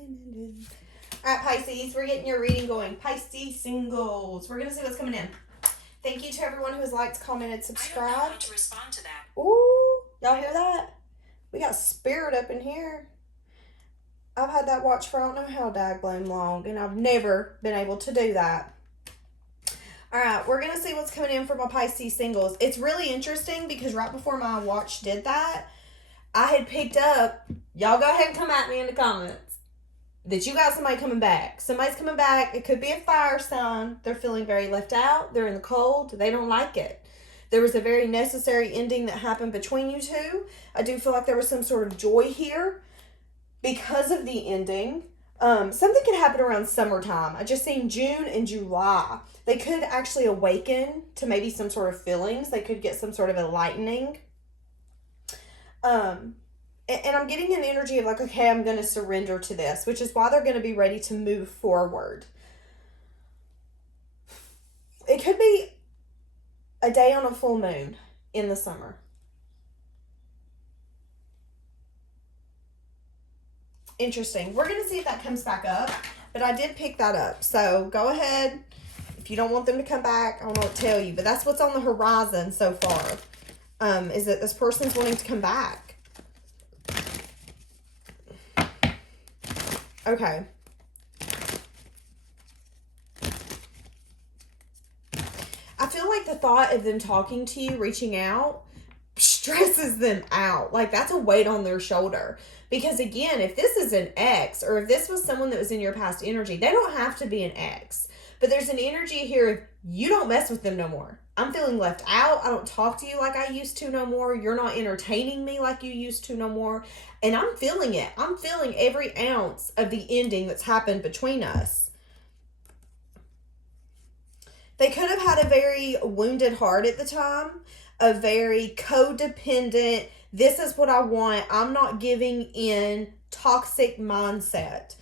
All right, Pisces, we're getting your reading going. Pisces Singles. We're going to see what's coming in. Thank you to everyone who has liked, commented, subscribed. I don't know how to respond to that. Ooh, y'all hear that? We got spirit up in here. I've had that watch for I don't know how daggone long, and I've never been able to do that. All right, we're going to see what's coming in for my Pisces Singles. It's really interesting because right before my watch did that, I had picked up, y'all go ahead and come at me in the comments, that you got somebody coming back. Somebody's coming back. It could be a fire sign. They're feeling very left out. They're in the cold. They don't like it. There was a very necessary ending that happened between you two. I do feel like there was some sort of joy here because of the ending. Something could happen around summertime. I just seen June and July. They could actually awaken to maybe some sort of feelings. They could get some sort of enlightening. And I'm getting an energy of like, okay, I'm going to surrender to this, which is why they're going to be ready to move forward. It could be a day on a full moon in the summer. Interesting. We're going to see if that comes back up, but I did pick that up. So go ahead. If you don't want them to come back, I don't know what to tell you, but that's what's on the horizon so far, is that this person's wanting to come back. Okay. I feel like the thought of them talking to you, reaching out, stresses them out. Like that's a weight on their shoulder. Because again, if this is an ex, or if this was someone that was in your past energy, they don't have to be an ex. But there's an energy here of you don't mess with them no more. I'm feeling left out. I don't talk to you like I used to no more. You're not entertaining me like you used to no more. And I'm feeling it. I'm feeling every ounce of the ending that's happened between us. They could have had a very wounded heart at the time, a very codependent, this is what I want, I'm not giving in, toxic mindset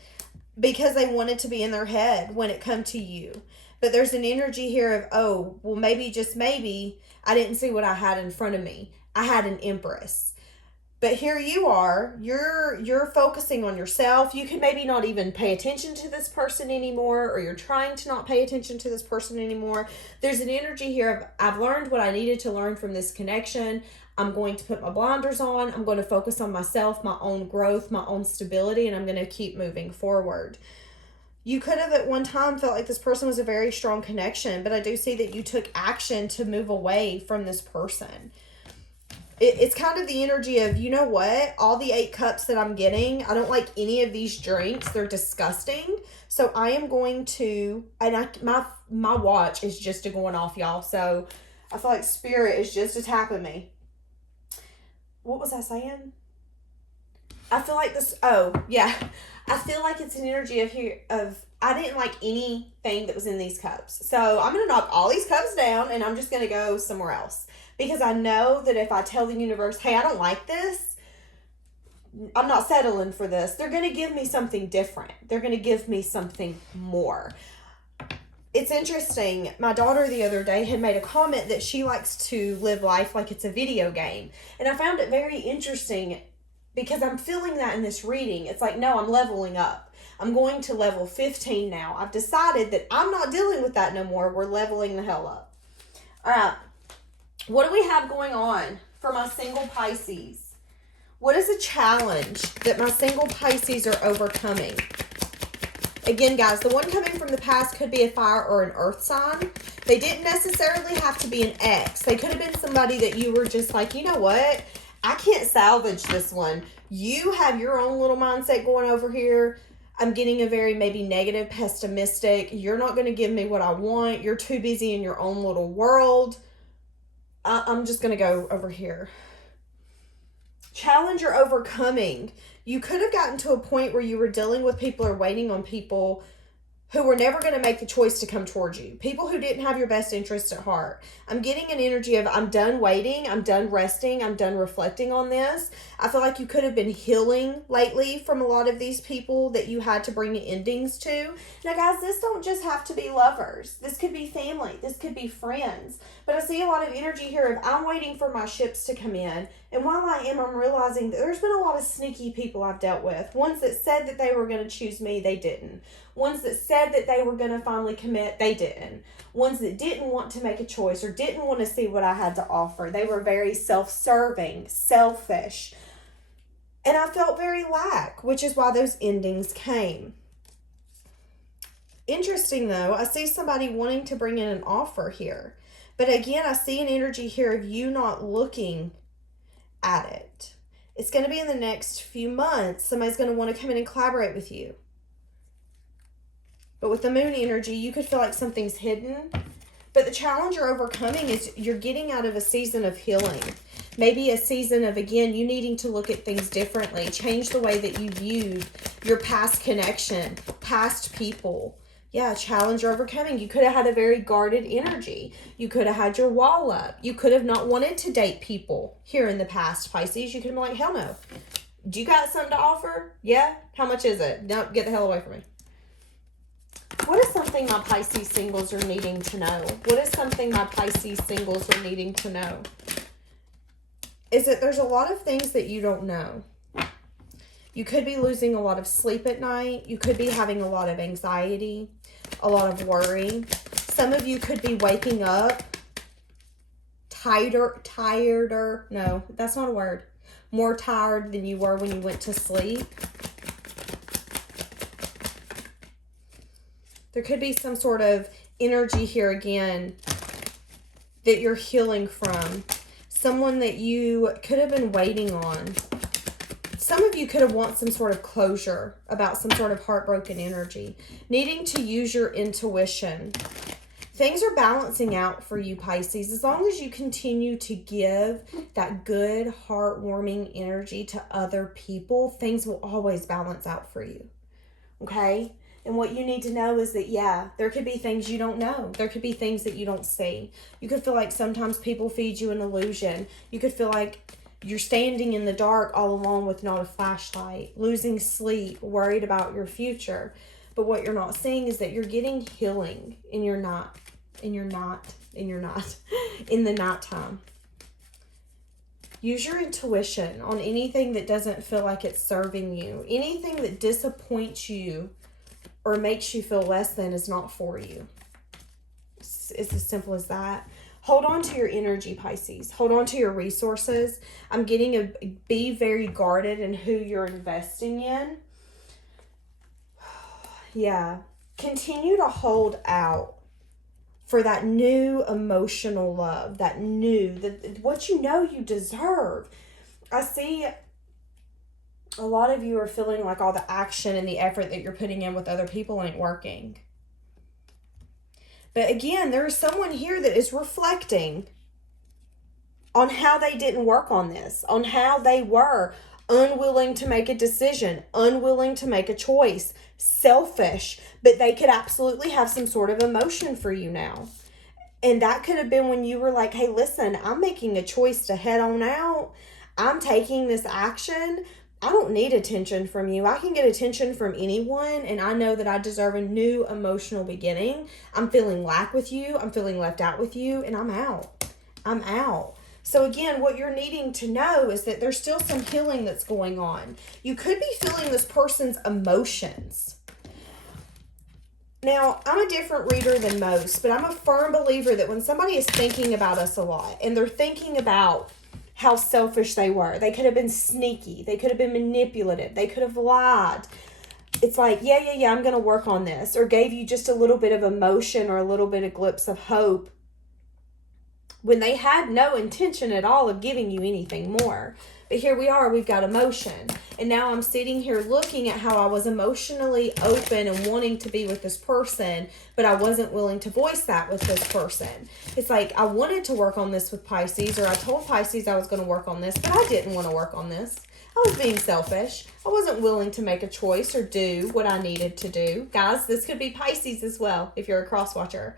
because they wanted to be in their head when it come to you. But there's an energy here of, oh, well, maybe, just maybe, I didn't see what I had in front of me. I had an Empress. But here you are, you're focusing on yourself. You could maybe not even pay attention to this person anymore, or you're trying to not pay attention to this person anymore. There's an energy here of, I've learned what I needed to learn from this connection. I'm going to put my blinders on. I'm going to focus on myself, my own growth, my own stability, and I'm going to keep moving forward. You could have at one time felt like this person was a very strong connection, but I do see that you took action to move away from this person. It's kind of the energy of, you know what, all the 8 cups that I'm getting, I don't like any of these drinks. They're disgusting. So I am going to, and my watch is just going off, y'all. So I feel like spirit is just attacking me. What was I saying? I feel like this, oh, yeah. I feel like it's an energy of I didn't like anything that was in these cups. So I'm going to knock all these cups down and I'm just going to go somewhere else. Because I know that if I tell the universe, hey, I don't like this, I'm not settling for this, they're going to give me something different. They're going to give me something more. It's interesting. My daughter the other day had made a comment that she likes to live life like it's a video game. And I found it very interesting because I'm feeling that in this reading. It's like, no, I'm leveling up. I'm going to level 15 now. I've decided that I'm not dealing with that no more. We're leveling the hell up. All right. What do we have going on for my single Pisces? What is a challenge that my single Pisces are overcoming? Again, guys, the one coming from the past could be a fire or an earth sign. They didn't necessarily have to be an ex. They could have been somebody that you were just like, you know what? I can't salvage this one. You have your own little mindset going over here. I'm getting a very maybe negative, pessimistic. You're not going to give me what I want. You're too busy in your own little world. I'm just going to go over here. Challenge or overcoming. You could have gotten to a point where you were dealing with people or waiting on people who were never going to make the choice to come towards you. People who didn't have your best interest at heart. I'm getting an energy of I'm done waiting. I'm done resting. I'm done reflecting on this. I feel like you could have been healing lately from a lot of these people that you had to bring endings to. Now, guys, this don't just have to be lovers. This could be family. This could be friends. But I see a lot of energy here of I'm waiting for my ships to come in. And while I am, I'm realizing that there's been a lot of sneaky people I've dealt with. Ones that said that they were going to choose me, they didn't. Ones that said that they were going to finally commit, they didn't. Ones that didn't want to make a choice or didn't want to see what I had to offer. They were very self-serving, selfish. And I felt very lack, which is why those endings came. Interesting though, I see somebody wanting to bring in an offer here. But again, I see an energy here of you not looking at it. It's going to be in the next few months. Somebody's going to want to come in and collaborate with you. But with the moon energy, you could feel like something's hidden. But the challenge you're overcoming is you're getting out of a season of healing. Maybe a season of, again, you needing to look at things differently. Change the way that you viewed your past connection, past people. Yeah, challenge you're overcoming. You could have had a very guarded energy. You could have had your wall up. You could have not wanted to date people here in the past, Pisces. You could have been like, hell no. Do you got something to offer? Yeah? How much is it? No, get the hell away from me. What is something my Pisces singles are needing to know? What is something my Pisces singles are needing to know? Is that there's a lot of things that you don't know. You could be losing a lot of sleep at night. You could be having a lot of anxiety, a lot of worry. Some of you could be waking up tireder. No, that's not a word. More tired than you were when you went to sleep. There could be some sort of energy here again that you're healing from. Someone that you could have been waiting on. Some of you could have wanted some sort of closure about some sort of heartbroken energy. Needing to use your intuition. Things are balancing out for you, Pisces. As long as you continue to give that good, heartwarming energy to other people, things will always balance out for you. Okay? And what you need to know is that, yeah, there could be things you don't know. There could be things that you don't see. You could feel like sometimes people feed you an illusion. You could feel like you're standing in the dark all alone with not a flashlight, losing sleep, worried about your future. But what you're not seeing is that you're getting healing and you're not in the nighttime. Use your intuition on anything that doesn't feel like it's serving you. Anything that disappoints you or makes you feel less than is not for you. It's as simple as that. Hold on to your energy, Pisces. Hold on to your resources. I'm getting be very guarded in who you're investing in. Yeah. Continue to hold out for that new emotional love, what you know you deserve. I see a lot of you are feeling like all the action and the effort that you're putting in with other people ain't working. But again, there is someone here that is reflecting on how they didn't work on this, on how they were unwilling to make a decision, unwilling to make a choice, selfish, but they could absolutely have some sort of emotion for you now. And that could have been when you were like, hey, listen, I'm making a choice to head on out. I'm taking this action. I don't need attention from you. I can get attention from anyone, and I know that I deserve a new emotional beginning. I'm feeling lack with you. I'm feeling left out with you, and I'm out. I'm out. So again, what you're needing to know is that there's still some healing that's going on. You could be feeling this person's emotions. Now, I'm a different reader than most, but I'm a firm believer that when somebody is thinking about us a lot, and they're thinking about how selfish they were. They could have been sneaky. They could have been manipulative. They could have lied. It's like, yeah, I'm going to work on this. Or gave you just a little bit of emotion or a little bit of glimpse of hope when they had no intention at all of giving you anything more. But here we are, we've got emotion. And now I'm sitting here looking at how I was emotionally open and wanting to be with this person, but I wasn't willing to voice that with this person. It's like I wanted to work on this with Pisces, or I told Pisces I was going to work on this, but I didn't want to work on this. I was being selfish. I wasn't willing to make a choice or do what I needed to do. Guys, this could be Pisces as well if you're a cross watcher.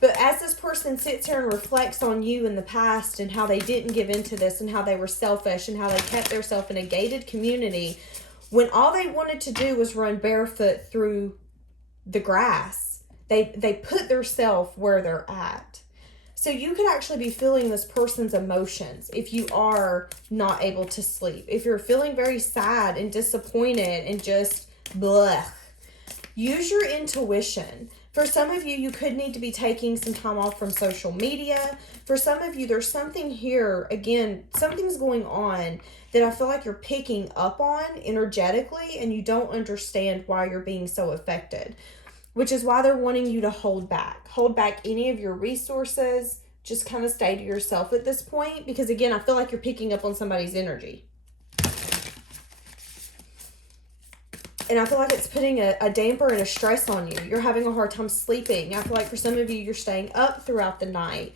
But as this person sits here and reflects on you in the past and how they didn't give into this and how they were selfish and how they kept themselves in a gated community, when all they wanted to do was run barefoot through the grass, they put themselves where they're at. So you could actually be feeling this person's emotions if you are not able to sleep. If you're feeling very sad and disappointed and just bleh. Use your intuition. For some of you, you could need to be taking some time off from social media. For some of you, there's something here, again, something's going on that I feel like you're picking up on energetically and you don't understand why you're being so affected, which is why they're wanting you to hold back. Hold back any of your resources. Just kind of stay to yourself at this point because, again, I feel like you're picking up on somebody's energy. And I feel like it's putting a damper and a stress on you. You're having a hard time sleeping. I feel like for some of you, you're staying up throughout the night.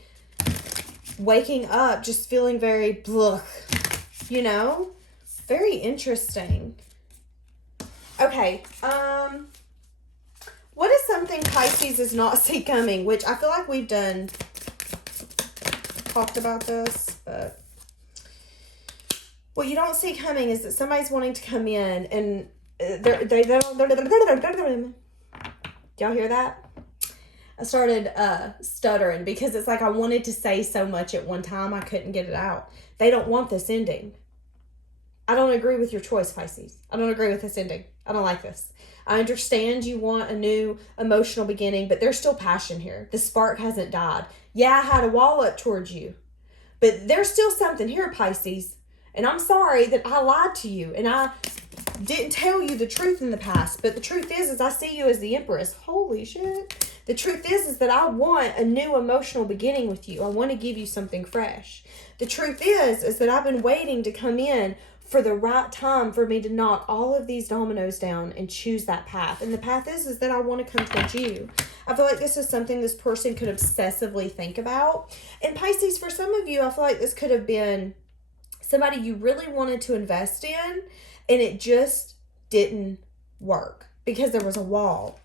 Waking up, just feeling very blah, you know? Very interesting. Okay. What is something Pisces does not see coming? Which I feel like we've talked about this, but what you don't see coming is that somebody's wanting to come in and y'all hear that? I started stuttering because it's like I wanted to say so much at one time I couldn't get it out. They don't want this ending. I don't agree with your choice, Pisces. I don't agree with this ending. I don't like this. I understand you want a new emotional beginning, but there's still passion here. The spark hasn't died. Yeah, I had a wall up towards you, but there's still something here, Pisces. And I'm sorry that I lied to you and I didn't tell you the truth in the past. But the truth is I see you as the Empress. Holy shit. The truth is that I want a new emotional beginning with you. I want to give you something fresh. The truth is that I've been waiting to come in for the right time for me to knock all of these dominoes down and choose that path. And the path is that I want to come towards you. I feel like this is something this person could obsessively think about. And Pisces, for some of you, I feel like this could have been somebody you really wanted to invest in and it just didn't work because there was a wall.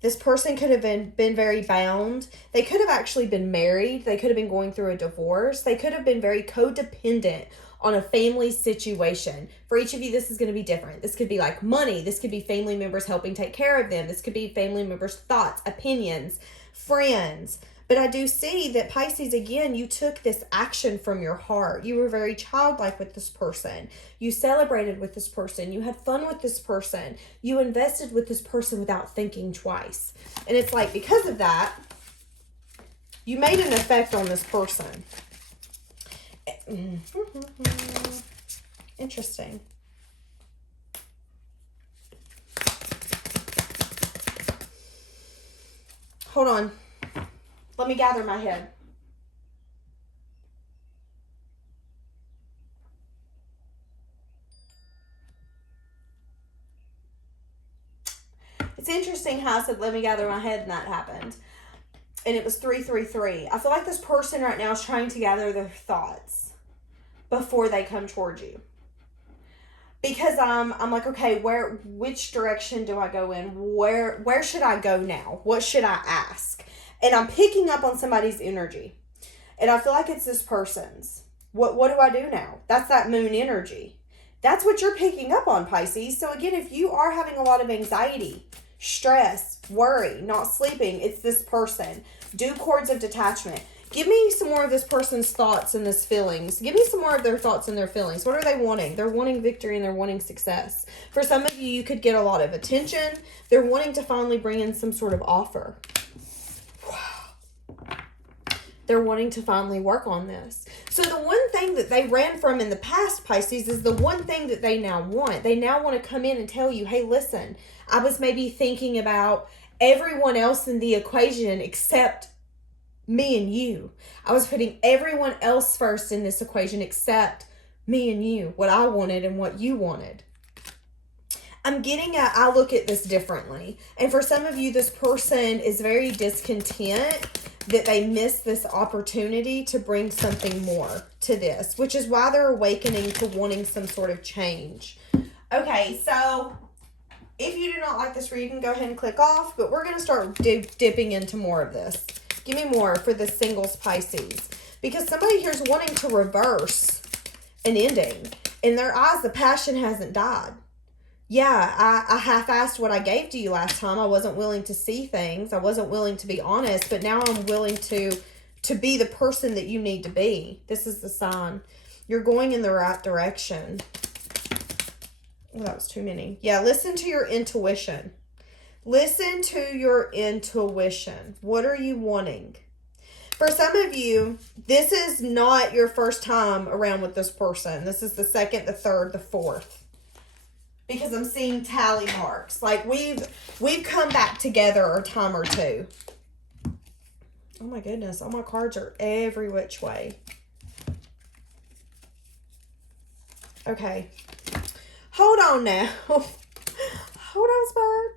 This person could have been very bound. They could have actually been married. They could have been going through a divorce. They could have been very codependent on a family situation. For each of you, this is going to be different. This could be like money. This could be family members helping take care of them. This could be family members' thoughts, opinions, friends. But I do see that, Pisces, again, you took this action from your heart. You were very childlike with this person. You celebrated with this person. You had fun with this person. You invested with this person without thinking twice. And it's like, because of that, you made an effect on this person. Interesting. Hold on. Let me gather my head. It's interesting how I said, let me gather my head, and that happened. And it was 333. I feel like this person right now is trying to gather their thoughts before they come towards you. Because I'm like, okay, which direction do I go in? Where should I go now? What should I ask? And I'm picking up on somebody's energy. And I feel like it's this person's. What do I do now? That's that moon energy. That's what you're picking up on, Pisces. So again, if you are having a lot of anxiety, stress, worry, not sleeping, it's this person. Do cords of detachment. Give me some more of this person's thoughts and this feelings. Give me some more of their thoughts and their feelings. What are they wanting? They're wanting victory and they're wanting success. For some of you, you could get a lot of attention. They're wanting to finally bring in some sort of offer. They're wanting to finally work on this. So the one thing that they ran from in the past, Pisces, is the one thing that they now want. They now want to come in and tell you, hey, listen, I was maybe thinking about everyone else in the equation except me and you. I was putting everyone else first in this equation except me and you, what I wanted and what you wanted. I'm getting at, I look at this differently. And for some of you, this person is very discontent that they missed this opportunity to bring something more to this, which is why they're awakening to wanting some sort of change. Okay, so if you do not like this reading, go ahead and click off, but we're going to start dipping into more of this. Give me more for the singles, Pisces, because somebody here is wanting to reverse an ending. In their eyes, the passion hasn't died. Yeah, I half-assed what I gave to you last time. I wasn't willing to see things. I wasn't willing to be honest, but now I'm willing to to be the person that you need to be. This is the sign. You're going in the right direction. Oh, that was too many. Yeah, listen to your intuition. Listen to your intuition. What are you wanting? For some of you, this is not your first time around with this person. This is the second, the third, the fourth. Because I'm seeing tally marks. Like we've come back together a time or two. Oh my goodness. All my cards are every which way. Okay. Hold on now. Hold on, Spur.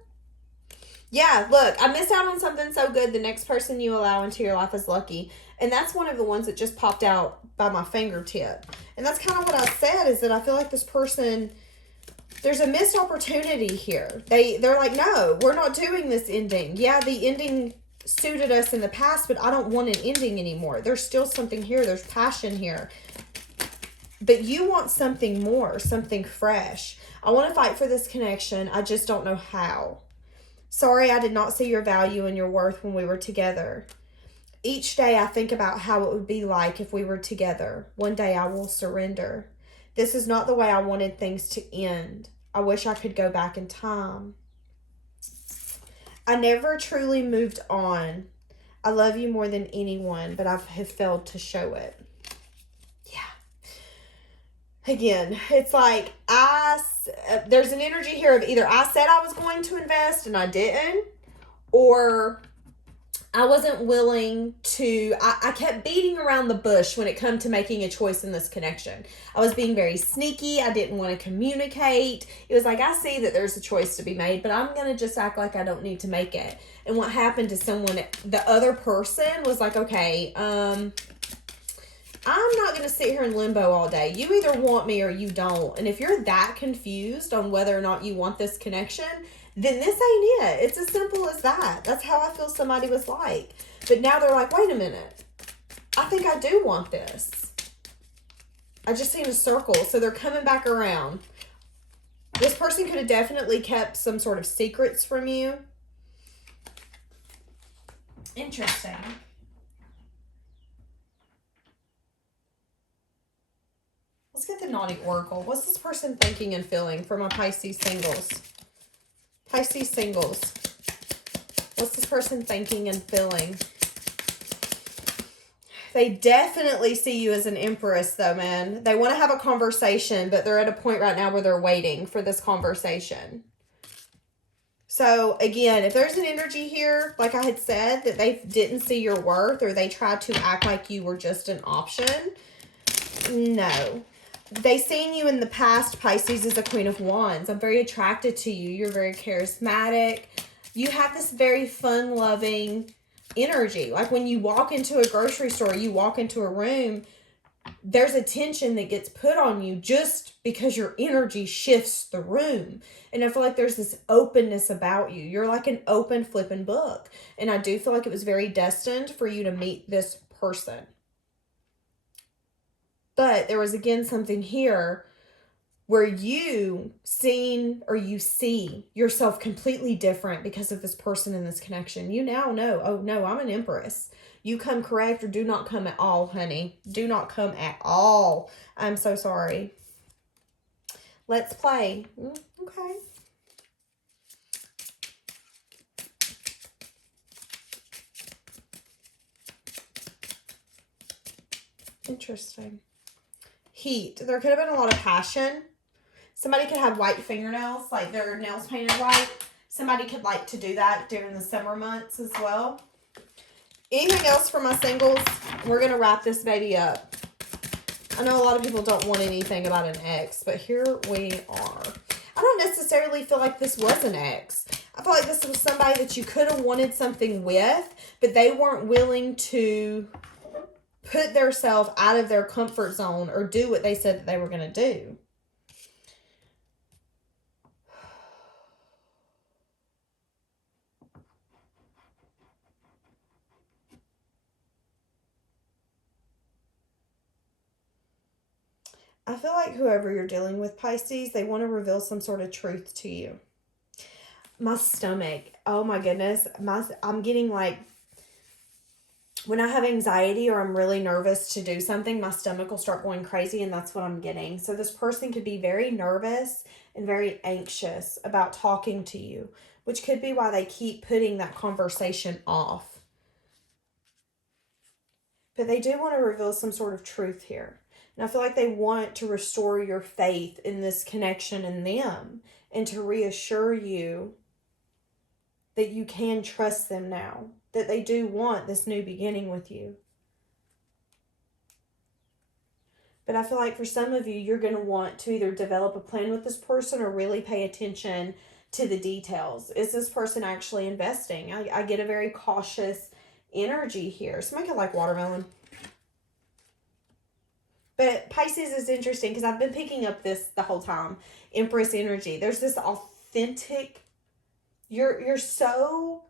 Yeah, look, I missed out on something so good. The next person you allow into your life is lucky. And that's one of the ones that just popped out by my fingertip. And that's kind of what I said, is that I feel like this person, there's a missed opportunity here. They're like, no, we're not doing this ending. Yeah, the ending suited us in the past, but I don't want an ending anymore. There's still something here. There's passion here. But you want something more, something fresh. I want to fight for this connection. I just don't know how. Sorry, I did not see your value and your worth when we were together. Each day I think about how it would be like if we were together. One day I will surrender. This is not the way I wanted things to end. I wish I could go back in time. I never truly moved on. I love you more than anyone, but I have failed to show it. Again, it's like there's an energy here of either I said I was going to invest and I didn't, or I wasn't willing to, I kept beating around the bush when it come to making a choice in this connection. I was being very sneaky. I didn't want to communicate. It was like, I see that there's a choice to be made, but I'm going to just act like I don't need to make it. And what happened to someone, the other person was like, okay, I'm not going to sit here in limbo all day. You either want me or you don't. And if you're that confused on whether or not you want this connection, then this ain't it. It's as simple as that. That's how I feel somebody was like. But now they're like, wait a minute. I think I do want this. I just seen a circle. So they're coming back around. This person could have definitely kept some sort of secrets from you. Interesting. Let's get the naughty oracle. What's this person thinking and feeling for my Pisces singles? Pisces singles. What's this person thinking and feeling? They definitely see you as an Empress, though, man. They want to have a conversation, but they're at a point right now where they're waiting for this conversation. So, again, if there's an energy here, like I had said, that they didn't see your worth or they tried to act like you were just an option, no. They seen you in the past, Pisces, as a Queen of Wands. I'm very attracted to you. You're very charismatic. You have this very fun-loving energy. Like when you walk into a grocery store, you walk into a room, there's a tension that gets put on you just because your energy shifts the room. And I feel like there's this openness about you. You're like an open flipping book. And I do feel like it was very destined for you to meet this person. But there was, again, something here where you see yourself completely different because of this person in this connection. You now know, oh, no, I'm an Empress. You come correct or do not come at all, honey. Do not come at all. I'm so sorry. Let's play. Okay. Interesting. Heat. There could have been a lot of passion. Somebody could have white fingernails, like their nails painted white. Somebody could like to do that during the summer months as well. Anything else for my singles? We're going to wrap this baby up. I know a lot of people don't want anything about an ex, but here we are. I don't necessarily feel like this was an ex. I feel like this was somebody that you could have wanted something with, but they weren't willing to put themselves out of their comfort zone or do what they said that they were going to do. I feel like whoever you're dealing with, Pisces, they want to reveal some sort of truth to you. My stomach, oh my goodness, I'm getting like when I have anxiety or I'm really nervous to do something, my stomach will start going crazy, and that's what I'm getting. So this person could be very nervous and very anxious about talking to you, which could be why they keep putting that conversation off. But they do want to reveal some sort of truth here. And I feel like they want to restore your faith in this connection in them and to reassure you that you can trust them now, that they do want this new beginning with you. But I feel like for some of you, you're going to want to either develop a plan with this person or really pay attention to the details. Is this person actually investing? I get a very cautious energy here. Somebody could like watermelon. But Pisces is interesting because I've been picking up this the whole time. Empress energy. There's this authentic, you're so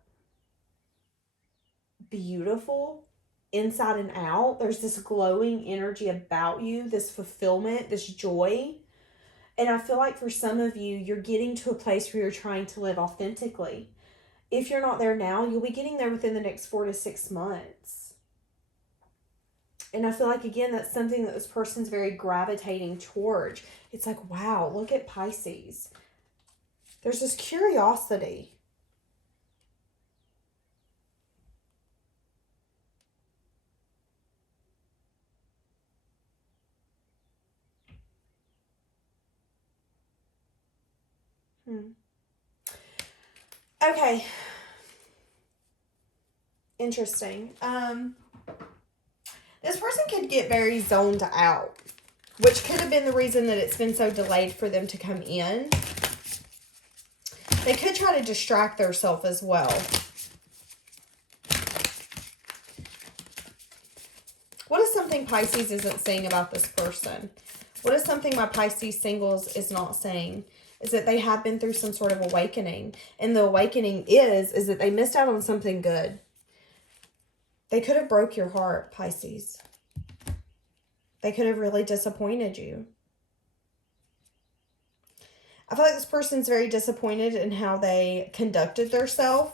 beautiful inside and out. There's this glowing energy about you, this fulfillment, this joy. And I feel like for some of you, you're getting to a place where you're trying to live authentically. If you're not there now, you'll be getting there within the next 4 to 6 months. And I feel like, again, that's something that this person's very gravitating towards. It's like, wow, look at Pisces. There's this curiosity. Okay. Interesting. This person could get very zoned out, which could have been the reason that it's been so delayed for them to come in. They could try to distract themselves as well. What is something Pisces isn't saying about this person? What is something my Pisces singles is not saying? Is that they have been through some sort of awakening. And the awakening is that they missed out on something good. They could have broke your heart, Pisces. They could have really disappointed you. I feel like this person's very disappointed in how they conducted themselves.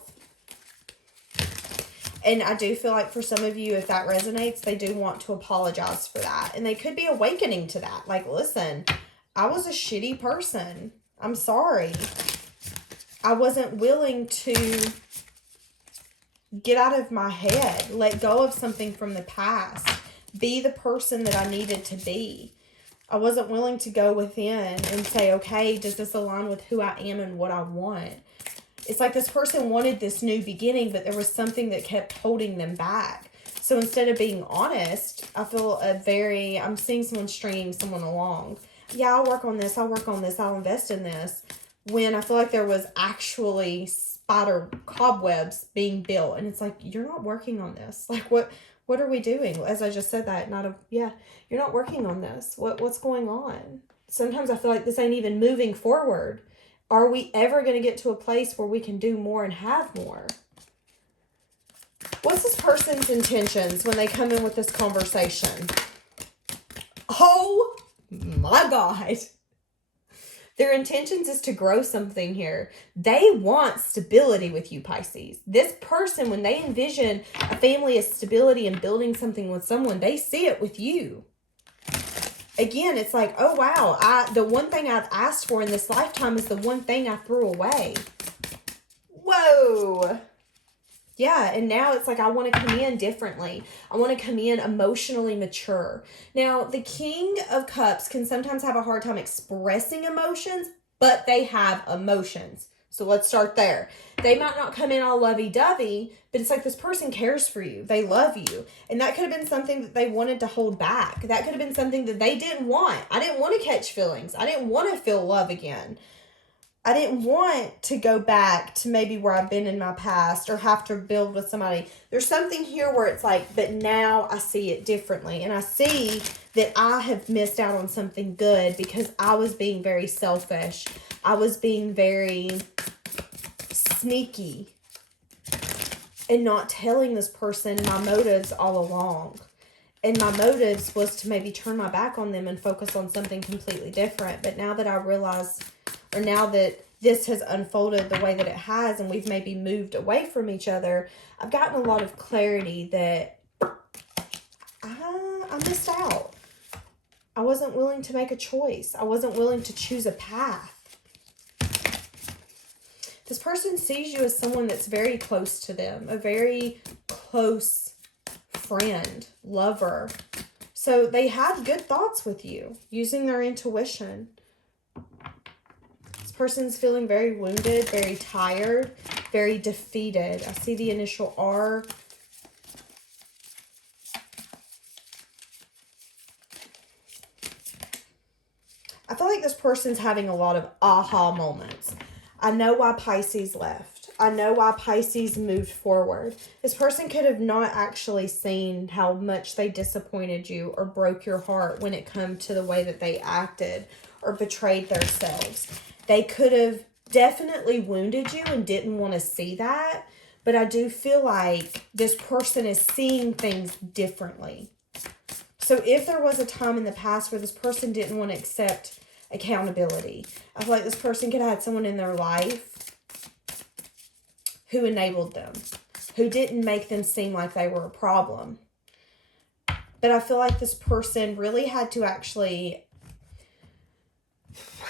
And I do feel like for some of you, if that resonates, they do want to apologize for that. And they could be awakening to that. Like, listen, I was a shitty person. I'm sorry. I wasn't willing to get out of my head, let go of something from the past, be the person that I needed to be. I wasn't willing to go within and say, okay, does this align with who I am and what I want? It's like this person wanted this new beginning, but there was something that kept holding them back. So instead of being honest, I feel I'm seeing someone stringing someone along. Yeah, I'll work on this. I'll invest in this. When I feel like there was actually spider cobwebs being built. And it's like, you're not working on this. Like, what are we doing? As I just said that, you're not working on this. What's going on? Sometimes I feel like this ain't even moving forward. Are we ever going to get to a place where we can do more and have more? What's this person's intentions when they come in with this conversation? Oh my God. Their intentions is to grow something here. They want stability with you, Pisces. This person, when they envision a family of stability and building something with someone, they see it with you. Again, it's like, oh wow, the one thing I've asked for in this lifetime is the one thing I threw away. Whoa. Yeah, and now it's like I want to come in differently. I want to come in emotionally mature. Now, the King of Cups can sometimes have a hard time expressing emotions, but they have emotions. So let's start there. They might not come in all lovey-dovey, but it's like this person cares for you. They love you. And that could have been something that they wanted to hold back. That could have been something that they didn't want. I didn't want to catch feelings. I didn't want to feel love again. I didn't want to go back to maybe where I've been in my past or have to build with somebody. There's something here where it's like, but now I see it differently. And I see that I have missed out on something good because I was being very selfish. I was being very sneaky and not telling this person my motives all along. And my motives was to maybe turn my back on them and focus on something completely different. But now that I realize, or now that this has unfolded the way that it has and we've maybe moved away from each other, I've gotten a lot of clarity that missed out. I wasn't willing to make a choice. I wasn't willing to choose a path. This person sees you as someone that's very close to them, a very close friend, lover. So they have good thoughts with you, using their intuition. This person's feeling very wounded, very tired, very defeated. I see the initial R. I feel like this person's having a lot of aha moments. I know why Pisces left. I know why Pisces moved forward. This person could have not actually seen how much they disappointed you or broke your heart when it come to the way that they acted or betrayed themselves. They could have definitely wounded you and didn't want to see that. But I do feel like this person is seeing things differently. So if there was a time in the past where this person didn't want to accept accountability, I feel like this person could have had someone in their life who enabled them, who didn't make them seem like they were a problem. But I feel like this person really had to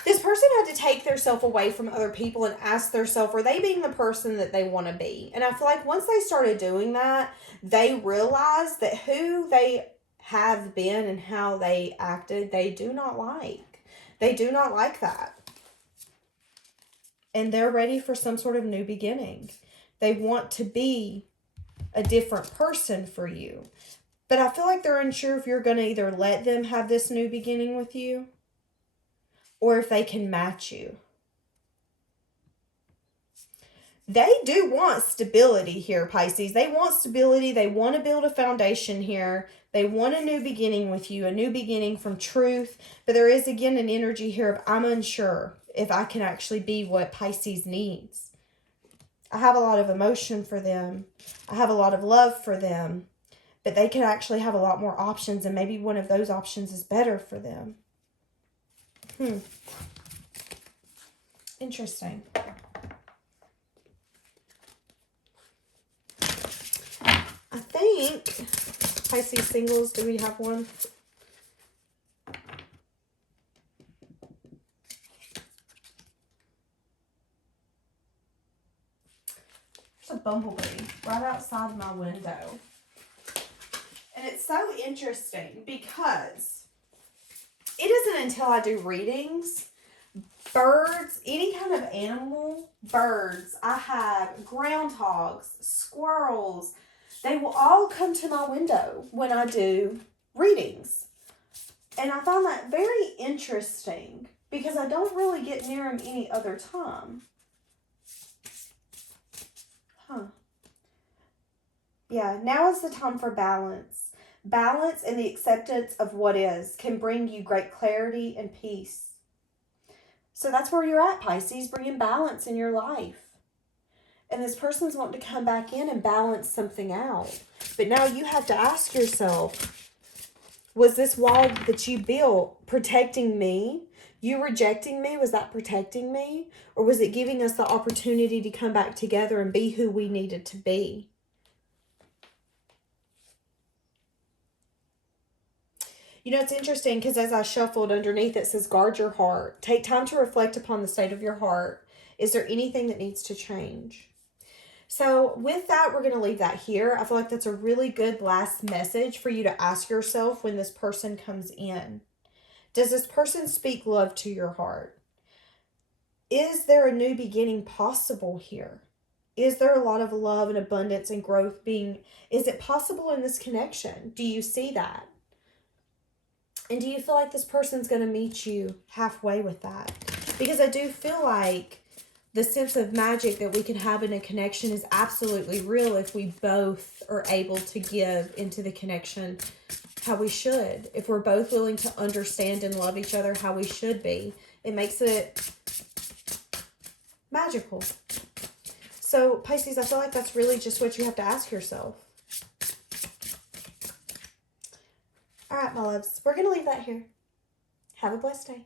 this person had to take themselves away from other people and ask themselves, are they being the person that they want to be? And I feel like once they started doing that, they realized that who they have been and how they acted, they do not like. They do not like that. And they're ready for some sort of new beginning. They want to be a different person for you. But I feel like they're unsure if you're going to either let them have this new beginning with you or if they can match you. They do want stability here, Pisces. They want stability. They want to build a foundation here. They want a new beginning with you, a new beginning from truth. But there is, again, an energy here of I'm unsure if I can actually be what Pisces needs. I have a lot of emotion for them. I have a lot of love for them. But they could actually have a lot more options, and maybe one of those options is better for them. Interesting. I think Pisces Singles, do we have one? There's a bumblebee right outside my window. And it's so interesting because it isn't until I do readings, birds, any kind of animal, birds, I have groundhogs, squirrels, they will all come to my window when I do readings. And I find that very interesting because I don't really get near them any other time. Yeah, now is the time for balance. Balance and the acceptance of what is can bring you great clarity and peace. So that's where you're at, Pisces, bringing balance in your life. And this person's wanting to come back in and balance something out. But now you have to ask yourself, was this wall that you built protecting me? You rejecting me, was that protecting me? Or was it giving us the opportunity to come back together and be who we needed to be? You know, it's interesting because as I shuffled underneath, it says, guard your heart. Take time to reflect upon the state of your heart. Is there anything that needs to change? So with that, we're going to leave that here. I feel like that's a really good last message for you to ask yourself when this person comes in. Does this person speak love to your heart? Is there a new beginning possible here? Is there a lot of love and abundance and growth is it possible in this connection? Do you see that? And do you feel like this person's going to meet you halfway with that? Because I do feel like the sense of magic that we can have in a connection is absolutely real if we both are able to give into the connection how we should. If we're both willing to understand and love each other how we should be, it makes it magical. So, Pisces, I feel like that's really just what you have to ask yourself. All right, my loves, we're going to leave that here. Have a blessed day.